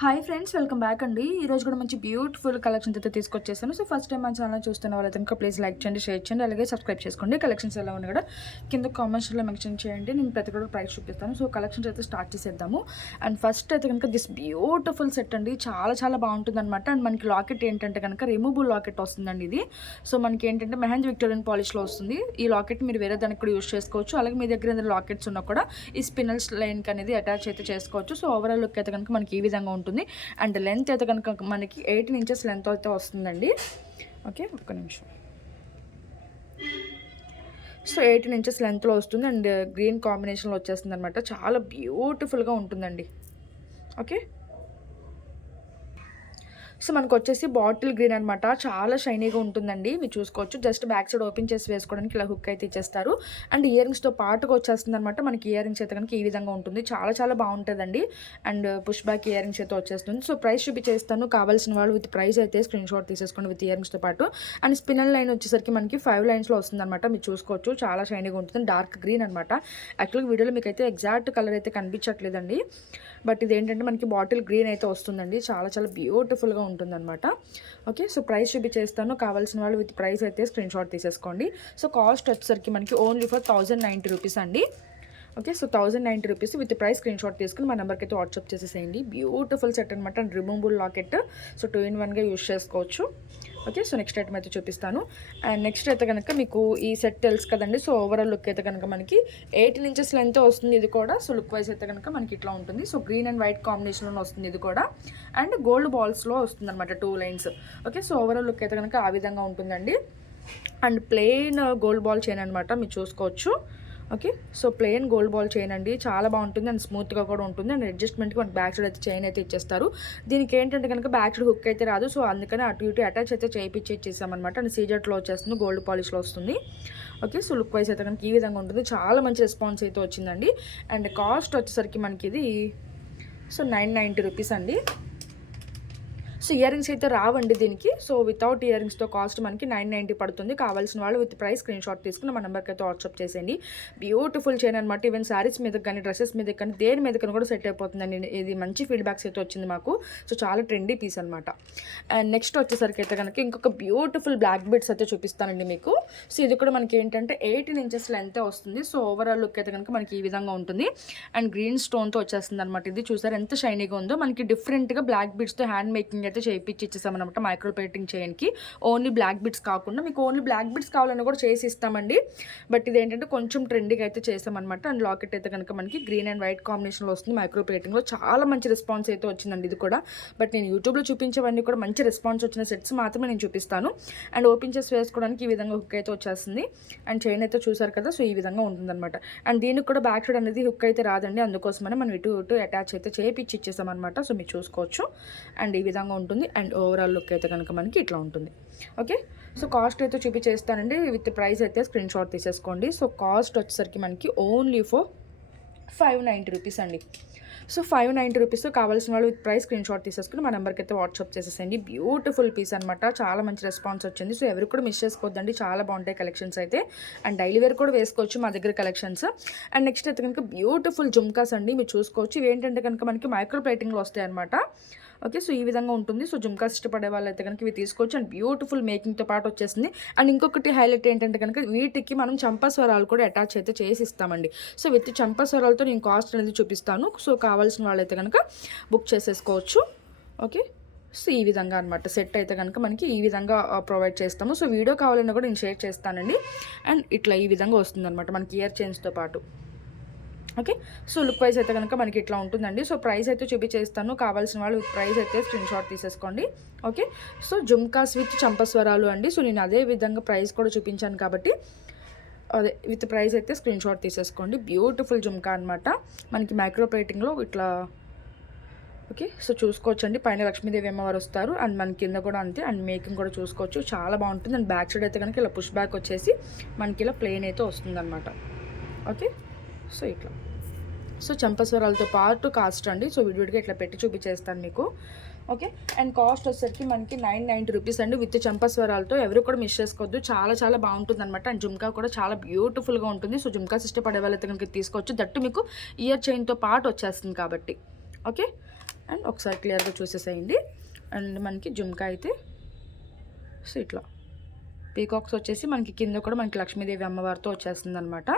Hi friends, welcome back అండి. ఈరోజు కూడా మంచి బ్యూటిఫుల్ కలెక్షన్స్ అయితే తీసుకొచ్చేసాను. సో ఫస్ట్ టైం మన ఛానల్ చూస్తున్న వాళ్ళైతే ఇంకా ప్లీజ్ లైక్ చేయండి, షేర్ చేయండి, అలాగే సబ్స్క్రైబ్ చేసుకోండి. కలెక్షన్స్ ఎలా ఉన్నాయి కూడా కింద కామెంట్స్లో మెన్షన్ చేయండి. నేను ప్రతి కూడా ప్రైస్ చూపిస్తాను. సో కలెక్షన్స్ అయితే స్టార్ట్ చేసేద్దాము. అండ్ ఫస్ట్ అయితే కనుక దిస్ బ్యూటిఫుల్ సెట్ అండి, చాలా చాలా బాగుంటుంది అనమాట. అండ్ మనకి లాకెట్ ఏంటంటే కనుక రిమూవబుల్ లాకెట్ వస్తుందండి ఇది. సో మనకి ఏంటంటే మెహందీ విక్టోరియన్ పాలిష్లో వస్తుంది. ఈ లాకెట్ మీరు వేరే దానికి కూడా యూస్ చేసుకోవచ్చు. అలాగే మీ దగ్గర ఏదైనా లాకెట్స్ ఉన్నా కూడా ఈ స్పినల్స్ లైన్కి అనేది అటాచ్ అయితే చేసుకోవచ్చు. సో ఓవరాల్ లుక్ అయితే కనుక మనకి ఈ విధంగా ఉంటుంది. అండ్ లెంత్ అయితే కనుక మనకి 18 ఇంచెస్ లెంత్ అయితే వస్తుందండి. ఓకే, ఒక్క నిమిషం. సో 18 ఇంచెస్ లెంత్లో వస్తుంది. అండ్ గ్రీన్ కాంబినేషన్లో వచ్చేస్తుంది అనమాట. చాలా బ్యూటిఫుల్గా ఉంటుందండి. ఓకే, సో మనకు వచ్చేసి బాటిల్ గ్రీన్ అనమాట. చాలా షైనీగా ఉంటుందండి. మీరు చూసుకోవచ్చు. జస్ట్ బ్యాక్ సైడ్ ఓపెన్ చేసి వేసుకోవడానికి ఇలా హుక్ అయితే ఇచ్చేస్తారు. అండ్ ఇయర్ రింగ్స్తో పాటుగా వచ్చేస్తుంది అనమాట. మనకి ఇయర్ రింగ్స్ అయితే కనుక ఈ విధంగా ఉంటుంది. చాలా చాలా బాగుంటుందండి. And push back ear rings అయితే వచ్చేస్తుంది. సో ప్రైస్ చూపించేస్తాను. కావాల్సిన వాళ్ళు విత్ ప్రైస్ అయితే స్క్రీన్ షాట్ తీసేసుకోండి విత్ ఇయర్ రింగ్స్తో పాటు. అండ్ స్పినల్ లైన్ వచ్చేసరికి మనకి 5 లైన్స్లో వస్తుంది అనమాట. మీరు చూసుకోవచ్చు. చాలా షైనీగా ఉంటుంది. డార్క్ గ్రీన్ అనమాట. యాక్చువల్గా వీడియోలో మీకు అయితే ఎగ్జాక్ట్ కలర్ అయితే కనిపించట్లేదండి. బట్ ఇది ఏంటంటే మనకి బాటిల్ గ్రీన్ అయితే వస్తుందండి. చాలా చాలా బ్యూటిఫుల్గా ఉంటుందన్నమాట. ఓకే, సో ప్రైస్ చూపించేస్తాను. కావాల్సిన వాళ్ళు విత్ ప్రైస్ అయితే స్క్రీన్ షాట్ తీసేసుకోండి. సో కాస్ట్ వచ్చేసరికి మనకి ఓన్లీ ఫర్ 1090 రూపీస్ అండి. Okay, so 1090 rupees with price screen shot తీసుకుని మా నెంబర్కి అయితే వాట్సాప్ చేసేసేయండి. బ్యూటిఫుల్ సెట్ అనమాట. And removable locket. సో 2-in-1గా యూస్ చేసుకోవచ్చు. ఓకే, సో నెక్స్ట్ ఐటమ్ అయితే చూపిస్తాను. అండ్ నెక్స్ట్ అయితే కనుక మీకు ఈ సెట్ తెలుసు కదండి. సో ఓవరాల్ లుక్ అయితే కనుక మనకి 18 ఇంచెస్ లెంత్ వస్తుంది ఇది కూడా. సో లుక్ వైజ్ అయితే కనుక మనకి ఇట్లా ఉంటుంది. సో గ్రీన్ అండ్ వైట్ కాంబినేషన్లో వస్తుంది ఇది కూడా. అండ్ గోల్డ్ బాల్స్లో వస్తుంది అనమాట, 2 lines. Okay, so overall look అయితే కనుక ఆ విధంగా ఉంటుందండి. And plain gold ball chain అనమాట. మీరు చూసుకోవచ్చు. Okay, so plain gold ball chain అండి. చాలా బాగుంటుంది. అండ్ స్మూత్గా కూడా ఉంటుంది. అండ్ అడ్జస్ట్మెంట్కి మనకి బ్యాక్ సైడ్ అయితే చైన్ అయితే ఇచ్చేస్తారు. దీనికి ఏంటంటే కనుక బ్యాక్ సైడ్ హుక్ అయితే రాదు. సో అందుకని అటు ఇటు అటాచ్ అయితే చేయించి ఇచ్చేసామన్నమాట. అండ్ సీజెట్లో వచ్చేస్తుంది, గోల్డ్ పాలిష్లో వస్తుంది. ఓకే, సో లుక్ వైజ్ అయితే కనుక ఈ విధంగా ఉంటుంది. చాలా మంచి రెస్పాన్స్ అయితే వచ్చిందండి. అండ్ కాస్ట్ వచ్చేసరికి మనకి ఇది సో 990 రూపీస్ అండి. సో ఇయర్ రింగ్స్ అయితే రావండి దీనికి. సో వితౌట్ ఇయర్ రింగ్స్తో కాస్ట్ మనకి 990 పడుతుంది. కావాల్సిన వాళ్ళు విత్ ప్రైస్ స్క్రీన్ షాట్ తీసుకుని మన నెంబర్కి అయితే వాట్సాప్ చేసేయండి. బ్యూటిఫుల్ చైన్ అనమాట. ఈవెన్ శారీస్ మీద కానీ, డ్రెస్సెస్ మీద కానీ, దేని మీద కానీ కూడా సెట్ అయిపోతుందండి. ఇది మంచి ఫీడ్బ్యాక్స్ అయితే వచ్చింది మాకు. సో చాలా ట్రెండీ పీస్ అనమాట. అండ్ నెక్స్ట్ వచ్చేసరికి అయితే కనుక ఇంకొక బ్యూటిఫుల్ బ్లాక్ బీడ్స్ అయితే చూపిస్తానండి మీకు. సో ఇది కూడా మనకి ఏంటంటే 18 ఇంచెస్ లెంత్ వస్తుంది. సో ఓవరాల్ లుక్ అయితే కనుక మనకి ఈ విధంగా ఉంటుంది. అండ్ గ్రీన్ స్టోన్తో వచ్చేస్తుంది అనమాట. ఇది చూసారు ఎంత షైనీగా ఉందో. మనకి డిఫరెంట్గా బ్లాక్ బీడ్స్తో హ్యాండ్ మేకింగ్ అయితే చేయించి ఇచ్చేసామన్నమాట. మైక్రో ప్లేటింగ్ చేయడానికి ఓన్లీ బ్లాక్ బిట్స్ కాకుండా మీకు ఓన్లీ బ్లాక్ బిట్స్ కావాలని కూడా చేసి ఇస్తామండి. బట్ ఇది ఏంటంటే కొంచెం ట్రెండింగ్ అయితే చేసామన్నమాట. అండ్ లాకెట్ అయితే కనుక మనకి గ్రీన్ అండ్ వైట్ కాంబినేషన్లో వస్తుంది. మైక్రో ప్లేటింగ్లో చాలా మంచి రెస్పాన్స్ అయితే వచ్చిందండి ఇది కూడా. బట్ నేను యూట్యూబ్లో చూపించేవన్నీ కూడా మంచి రెస్పాన్స్ వచ్చిన సెట్స్ మాత్రమే నేను చూపిస్తాను. అండ్ ఓపెన్ చేసి వేసుకోవడానికి ఈ విధంగా హుక్ అయితే వచ్చేస్తుంది. అండ్ చైన్ అయితే చూసారు కదా. సో ఈ విధంగా ఉంటుందన్నమాట. అండ్ దీనికి కూడా బ్యాక్ సైడ్ అనేది హుక్ అయితే రాదండి. అందుకోసమనే మనం ఇటు అటాచ్ అయితే చేయించి ఇచ్చేసామన్నమాట. సో మీరు చూసుకోవచ్చు. అండ్ ఈ విధంగా ఉంటుంది. అండ్ ఓవరాల్ లుక్ అయితే కనుక మనకి ఇట్లా ఉంటుంది. ఓకే, సో కాస్ట్ అయితే చూపించేస్తానండి. విత్ ప్రైస్ అయితే స్క్రీన్ షాట్ తీసేసుకోండి. సో కాస్ట్ వచ్చేసరికి మనకి ఓన్లీ ఫర్ 590 రూపీస్ అండి. So 590 rupees. కావాల్సిన వాళ్ళు విత్ ప్రైస్ స్క్రీన్ షాట్ తీసేసుకుని మా నెంబర్కి అయితే వాట్సాప్ చేసేసండి. బ్యూటిఫుల్ పీస్ అనమాట. చాలా మంచి రెస్పాన్స్ వచ్చింది. సో ఎవరు కూడా మిస్ చేసుకోవద్దండి. చాలా బాగుంటాయి కలెక్షన్స్ అయితే. అండ్ డైలీ వేర్ కూడా వేసుకోవచ్చు మా దగ్గర కలెక్షన్స్. అండ్ నెక్స్ట్ అయితే కనుక బ్యూటిఫుల్ జుమ్కాస్ అండి. మీరు చూసుకోవచ్చు. ఇవి ఏంటంటే కనుక మనకి మైక్రో ప్లేటింగ్లో వస్తాయి అనమాట. ఓకే, సో ఈ విధంగా ఉంటుంది. సో జుమ్కాస్ ఇష్టపడే వాళ్ళైతే కనుక ఇవి తీసుకోవచ్చు. అండ్ బ్యూటిఫుల్ మేకింగ్తో పాటు వచ్చేసింది. అండ్ ఇంకొకటి హైలైట్ ఏంటంటే కనుక వీటికి మనం చంపస్వరాలు కూడా అటాచ్ అయితే చేసి ఇస్తామండి. సో విత్ చంపస్వరాలతో నేను కాస్ట్ అనేది చూపిస్తాను. సో కావాల్సిన వాళ్ళైతే కనుక బుక్ చేసేసుకోవచ్చు. ఓకే, సో ఈ విధంగా అనమాట సెట్ అయితే కనుక మనకి ఈ విధంగా ప్రొవైడ్ చేస్తాము. సో వీడియో కావాలన్నా కూడా నేను షేర్ చేస్తానండి. అండ్ ఇట్లా ఈ విధంగా వస్తుందన్నమాట మనకి ఇయర్ చైన్స్తో పాటు. ఓకే, సో లుక్ వైజ్ అయితే కనుక మనకి ఇట్లా ఉంటుందండి. సో ప్రైస్ అయితే చూపించేస్తాను. కావాల్సిన వాళ్ళు విత్ ప్రైస్ అయితే స్క్రీన్ షాట్ తీసేసుకోండి. ఓకే, సో జుమ్కాస్ విత్ చంపస్వరాలు అండి. సో నేను అదే విధంగా ప్రైస్ కూడా చూపించాను కాబట్టి అదే విత్ ప్రైస్ అయితే స్క్రీన్ షాట్ తీసేసుకోండి. బ్యూటిఫుల్ జుమ్కా అనమాట. మనకి మైక్రో ప్లేటింగ్లో ఇట్లా. ఓకే, సో చూసుకోవచ్చు అండి. పైన లక్ష్మీదేవి అమ్మవారు వస్తారు. అండ్ మన కింద కూడా అంతే. అండ్ మేకింగ్ కూడా చూసుకోవచ్చు. చాలా బాగుంటుంది. అండ్ బ్యాక్ సైడ్ అయితే కనుక ఇలా పుష్ బ్యాక్ వచ్చేసి మనకి ఇలా ప్లెయిన్ అయితే వస్తుందన్నమాట. ఓకే, సో ఇట్లా. సో చంపస్వరాలతో పాటు కాస్ట్ అండి. సో విడివిడిగా ఇట్లా పెట్టి చూపించేస్తాను మీకు. ఓకే, అండ్ కాస్ట్ వచ్చేసరికి మనకి 990 రూపీస్ అండి విత్ చంపస్వరాలతో. ఎవరు కూడా మిస్ చేసుకోవద్దు. చాలా చాలా బాగుంటుంది అనమాట. అండ్ జుమ్కా కూడా చాలా బ్యూటిఫుల్గా ఉంటుంది. సో జుమ్కాస్ ఇష్టపడే వాళ్ళైతే కనుక తీసుకోవచ్చు. దట్టు మీకు ఇయర్ చైన్తో పాటు వచ్చేస్తుంది కాబట్టి. ఓకే, అండ్ ఒకసారి క్లియర్గా చూసేసేయండి. అండ్ మనకి జుమ్కా అయితే సో ఇట్లా పీకాక్స్ వచ్చేసి మనకి కింద కూడా మనకి లక్ష్మీదేవి అమ్మవారితో వచ్చేస్తుంది అనమాట.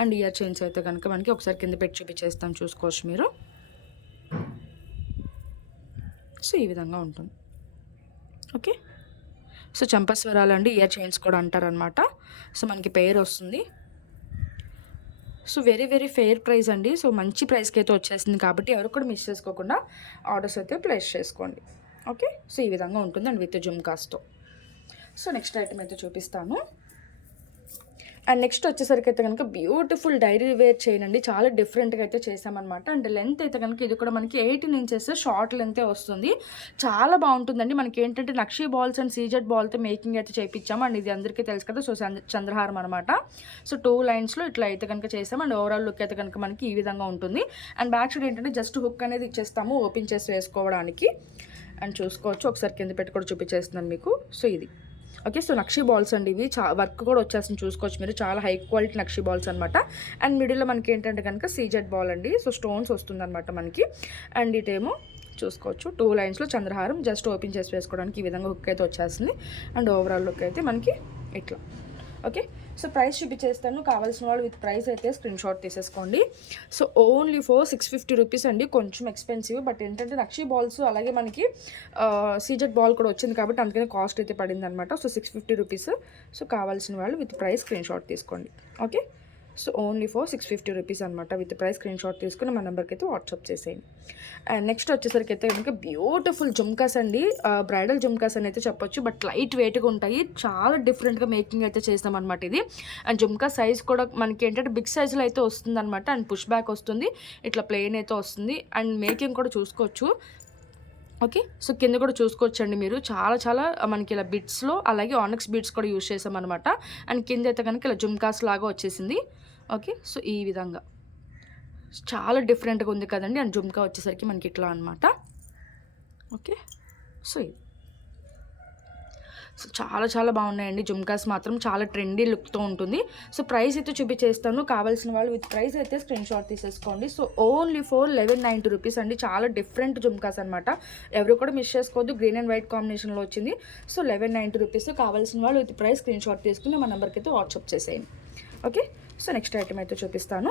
అండ్ ఇయర్ చైన్స్ అయితే కనుక మనకి ఒకసారి కింద పెట్టి చూపించేస్తాం, చూసుకోవచ్చు మీరు. సో ఈ విధంగా ఉంటుంది. ఓకే, సో చంపస్వరాలు అండి, ఇయర్ చైన్స్ కూడా అంటారనమాట. సో మనకి పేరు వస్తుంది. So very very fair price అండి. సో మంచి ప్రైస్కి అయితే వచ్చేసింది కాబట్టి ఎవరు కూడా మిస్ చేసుకోకుండా ఆర్డర్స్ అయితే ప్లేస్ చేసుకోండి. ఓకే, సో ఈ విధంగా ఉంటుంది అండ్ విత్ జుమ్కాస్తో. సో నెక్స్ట్ ఐటమ్ అయితే చూపిస్తాను. అండ్ నెక్స్ట్ వచ్చేసరికి అయితే కనుక బ్యూటిఫుల్ డైరీ వేర్ చైన్ అండి. చాలా డిఫరెంట్గా అయితే చేసామన్నమాట. అండ్ లెంత్ అయితే కనుక ఇది కూడా మనకి 18 ఇంచెస్ షార్ట్ లెంతే వస్తుంది. చాలా బాగుంటుందండి. మనకి ఏంటంటే నక్షీ బాల్స్ అండ్ సీజెడ్ బాల్తో మేకింగ్ అయితే చేయించాము. అండ్ ఇది అందరికీ తెలుసు కదా. సో చంద్రహారం అనమాట. సో 2 లైన్స్లో ఇట్లా అయితే కనుక చేసాము. అండ్ ఓవరాల్ లుక్ అయితే కనుక మనకి ఈ విధంగా ఉంటుంది. అండ్ బ్యాక్ సైడ్ ఏంటంటే జస్ట్ హుక్ అనేది ఇచ్చేస్తాము ఓపెన్ చేసి వేసుకోవడానికి. అండ్ చూసుకోవచ్చు, ఒకసారి కింద పెట్టి కూడా చూపించేస్తున్నాను మీకు. సో ఇది ఓకే. సో నక్షీ బాల్స్ అండి ఇవి, వర్క్ కూడా వచ్చేస్తుంది, చూసుకోవచ్చు మీరు. చాలా హై క్వాలిటీ నక్షీ బాల్స్ అనమాట. అండ్ మిడిల్లో మనకి ఏంటంటే కనుక సీజెడ్ బాల్ అండి. సో స్టోన్స్ వస్తుందన్నమాట మనకి. అండ్ ఇటేమో చూసుకోవచ్చు 2 లైన్స్లో చంద్రహారం జస్ట్ ఓపెన్ చేసి వేసుకోవడానికి ఈ విధంగా హుక్ అయితే వచ్చేస్తుంది. అండ్ ఓవరాల్ లుక్ అయితే మనకి ఇట్లా. ఓకే, సో ప్రైస్ చూపించేస్తాను. కావాల్సిన వాళ్ళు విత్ ప్రైస్ అయితే స్క్రీన్ షాట్ తీసేసుకోండి. సో ఓన్లీ ఫర్ 650 రూపీస్ అండి. కొంచెం ఎక్స్పెన్సివ్, బట్ ఏంటంటే నక్షీ బాల్స్ అలాగే మనకి సీజెడ్ బాల్ కూడా వచ్చింది కాబట్టి అందుకనే కాస్ట్ అయితే పడింది అనమాట. So 650 rupees. సో కావాల్సిన వాళ్ళు విత్ ప్రైస్ స్క్రీన్ షాట్ తీసుకోండి. Okay, so only for 650 rupees అనమాట. విత్ ప్రైస్ స్క్రీన్ షాట్ తీసుకుని మా నెంబర్కి అయితే వాట్సాప్ చేసేయండి. అండ్ నెక్స్ట్ వచ్చేసరికి అయితే కనుక బ్యూటిఫుల్ జుమ్కాస్ అండి. బ్రైడల్ జుమ్కాస్ అని అయితే చెప్పొచ్చు, బట్ లైట్ వెయిట్గా ఉంటాయి. చాలా డిఫరెంట్గా మేకింగ్ అయితే చేస్తాం అనమాట ఇది. అండ్ జుమ్కా సైజ్ కూడా మనకి ఏంటంటే బిగ్ సైజులో అయితే వస్తుంది అనమాట. అండ్ పుష్ బ్యాక్ వస్తుంది, ఇట్లా ప్లెయిన్ అయితే వస్తుంది. అండ్ మేకింగ్ కూడా చూసుకోవచ్చు. ఓకే, సో కింద కూడా చూసుకోవచ్చు అండి మీరు. చాలా చాలా మనకి ఇలా బిట్స్లో అలాగే ఆనక్స్ బీడ్స్ కూడా యూజ్ చేసాం అనమాట. అండ్ కింద అయితే కనుక ఇలా జుమ్కాస్ లాగా వచ్చేసింది. ఓకే, సో ఈ విధంగా చాలా డిఫరెంట్గా ఉంది కదండి. అండ్ జుమ్కా వచ్చేసరికి మనకి ఇట్లా అనమాట. ఓకే, సో ఇది సో చాలా చాలా బాగున్నాయండి. జుమ్కాస్ మాత్రం చాలా ట్రెండీ లుక్తో ఉంటుంది. సో ప్రైస్ అయితే చూపించేస్తాను. కావాల్సిన వాళ్ళు విత్ ప్రైస్ అయితే స్క్రీన్ షాట్ తీసేసుకోండి. సో ఓన్లీ ఫర్ 1190 రూపీస్ అండి. చాలా డిఫరెంట్ జుమ్కాస్ అనమాట. ఎవరు కూడా మిస్ చేసుకోవద్దు. గ్రీన్ అండ్ వైట్ కాంబినేషన్లో వచ్చింది. So 1190 rupees. కావాల్సిన వాళ్ళు విత్ ప్రైస్ స్క్రీన్ షాట్ తీసుకుని మా నెంబర్కి అయితే వాట్సాప్ చేసేయండి. ఓకే, సో నెక్స్ట్ ఐటమ్ అయితే చూపిస్తాను.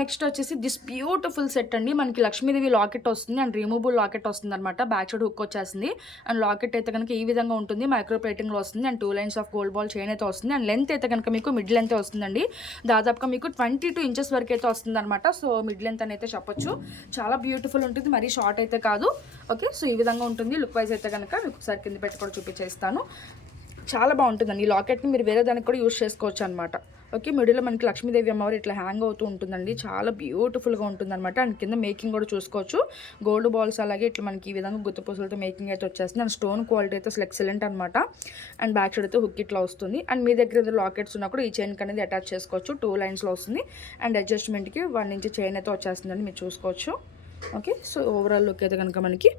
నెక్స్ట్ వచ్చేసి దిస్ బ్యూటిఫుల్ సెట్ అండి. మనకి లక్ష్మీదేవి లాకెట్ వస్తుంది అండ్ రిమూవబుల్ లాకెట్ వస్తుంది అనమాట. బ్యాక్ సైడ్ హుక్ వచ్చేసింది. అండ్ లాకెట్ అయితే కనుక ఈ విధంగా ఉంటుంది. మైక్రో ప్లేటింగ్లో వస్తుంది. And 2 lines of gold ball chain అయితే వస్తుంది. అండ్ లెంత్ అయితే కనుక మీకు మిడ్ లెంత్ వస్తుందండి. దాదాపుగా మీకు 22 ఇంచెస్ వరకు అయితే వస్తుంది అనమాట. సో మిడ్ లెంత్ అని అయితే చెప్పొచ్చు. చాలా బ్యూటిఫుల్ ఉంటుంది, మరీ షార్ట్ అయితే కాదు. ఓకే, సో ఈ విధంగా ఉంటుంది. లుక్ వైజ్ అయితే కనుక మీకు ఒకసారి కింద పెట్టి కూడా చూపించేస్తాను. చాలా బాగుంటుందండి. ఈ లాకెట్ని మీరు వేరే దానికి కూడా యూజ్ చేసుకోవచ్చు అనమాట. ఓకే, మిడిల్లో మనకి లక్ష్మీదేవి అమ్మవారు ఇట్లా హ్యాంగ్ అవుతూ ఉంటుందండి. చాలా బ్యూటిఫుల్గా ఉంటుందన్నమాట. అండ్ కింద మేకింగ్ కూడా చూసుకోవచ్చు. గోల్డ్ బాల్స్ అలాగే ఇట్లా మనకి ఈ విధంగా గుత్త పూసలతో మేకింగ్ అయితే వచ్చేస్తుంది. అండ్ స్టోన్ క్వాలిటీ అయితే అసలు ఎక్సలెంట్ అనమాట. అండ్ బ్యాక్ సైడ్ అయితే హుక్ ఇట్లా వస్తుంది. అండ్ మీ దగ్గర ఏదో లాకెట్స్ ఉన్నా కూడా ఈ చైన్ అనేది అటాచ్ చేసుకోవచ్చు. 2 లైన్స్లో వస్తుంది. అండ్ అడ్జస్ట్మెంట్కి 1 ఇంచ్ చైన్ అయితే వచ్చేస్తుందండి, మీరు చూసుకోవచ్చు. ఓకే, సో ఓవరాల్ లుక్ అయితే కనుక మనకి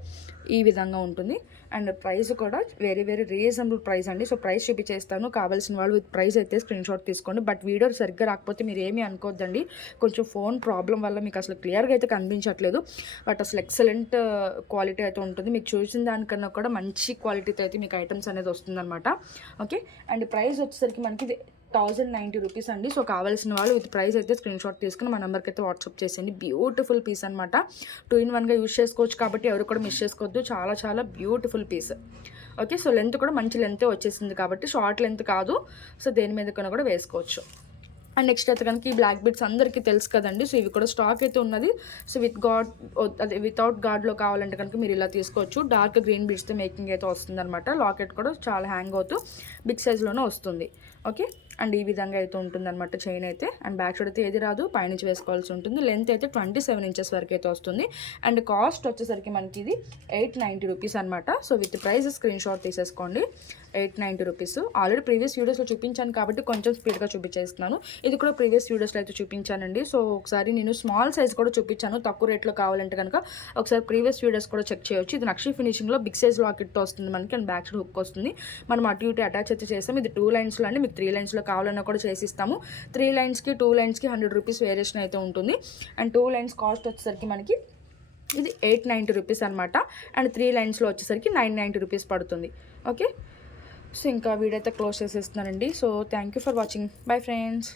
ఈ విధంగా ఉంటుంది. అండ్ ప్రైస్ కూడా వెరీ వెరీ రీజనబుల్ ప్రైస్ అండి. సో ప్రైస్ చూపించేస్తాను. కావాల్సిన వాళ్ళు విత్ ప్రైస్ అయితే స్క్రీన్ షాట్ తీసుకోండి. బట్ వీడియో సరిగ్గా రాకపోతే మీరు ఏమీ అనుకోవద్దండి. కొంచెం ఫోన్ ప్రాబ్లం వల్ల మీకు అసలు క్లియర్గా అయితే కనిపించట్లేదు. బట్ అసలు ఎక్సలెంట్ క్వాలిటీ అయితే ఉంటుంది. మీకు చూసిన దానికన్నా కూడా మంచి క్వాలిటీతో అయితే మీకు ఐటమ్స్ అనేది వస్తుందన్నమాట. ఓకే, అండ్ ప్రైస్ వచ్చేసరికి మనకి 1090 రూపీస్ అండి. సో కావాల్సిన వాళ్ళు విత్ ప్రైస్ అయితే స్క్రీన్ షాట్ తీసుకుని మా నెంబర్కి అయితే వాట్సాప్ చేసేయండి. బ్యూటిఫుల్ పీస్ అనమాట. 2 in 1గా యూజ్ చేసుకోవచ్చు కాబట్టి ఎవరు కూడా మిస్ చేసుకోవద్దు. చాలా చాలా beautiful piece. Okay, so length కూడా మంచి లెంతే వచ్చేసింది కాబట్టి షార్ట్ లెంత్ కాదు. సో దేని మీద కన్నా కూడా వేసుకోవచ్చు. అండ్ నెక్స్ట్ అయితే కనుక ఈ బ్లాక్ బీడ్స్ అందరికీ తెలుసు కదండి. సో ఇవి కూడా స్టాక్ అయితే ఉన్నది. సో వితౌట్ గార్డ్లో కావాలంటే కనుక మీరు ఇలా తీసుకోవచ్చు. డార్క్ గ్రీన్ బీడ్స్తో మేకింగ్ అయితే వస్తుంది అనమాట. లాకెట్ కూడా చాలా హ్యాంగ్ అవుతూ బిగ్ సైజ్లోనే వస్తుంది. ఓకే, అండ్ ఈ విధంగా అయితే ఉంటుందన్నమాట చైన్ అయితే. అండ్ బ్యాక్ సైడ్ అయితే ఏది రాదు, పైనుంచి వేసుకోవాల్సి ఉంటుంది. లెంత్ అయితే 27 ఇంచెస్ వరకు అయితే వస్తుంది. అండ్ కాస్ట్ వచ్చేసరికి మనకి ఇది 890 రూపీస్ అనమాట. So with price screen shot తీసేసుకోండి. 890 రూపీస్. ఆల్రెడీ ప్రీవియస్ వీడియోస్లో చూపించాను కాబట్టి కొంచెం స్పీడ్గా చూపించేస్తున్నాను. ఇది కూడా ప్రీవియస్ వీడియోస్లో అయితే చూపించానండి. సో ఒకసారి నేను స్మాల్ సైజ్ కూడా చూపించాను. తక్కువ రేట్లో కావాలంటే కనుక ఒకసారి ప్రీవియస్ వీడియోస్ కూడా చెక్ చేయొచ్చు. ఇది నక్షి ఫినిషింగ్లో బిగ్ సైజ్ లాకెట్తో వస్తుంది మనకి. అండ్ బ్యాక్ సైడ్ హుక్ వస్తుంది. మనం అటు ఇటు అటాచ్ అయితే చేస్తాం. ఇది 2 లైన్స్లో అండి. మీకు 3 లైన్స్లో కావాలన్నా కూడా చేసిస్తాము. 3 లైన్స్కి 2 లైన్స్కి 100 రూపీస్ వేరియేషన్ అయితే ఉంటుంది. అండ్ 2 లైన్స్ కాస్ట్ వచ్చేసరికి మనకి ఇది 890 రూపీస్ అనమాట. అండ్ 3 లైన్స్లో వచ్చేసరికి 990 రూపీస్ పడుతుంది. ఓకే, సో ఇంకా వీడియో అయితే క్లోజ్ చేసేస్తున్నానండి. So thank you for watching. Bye friends.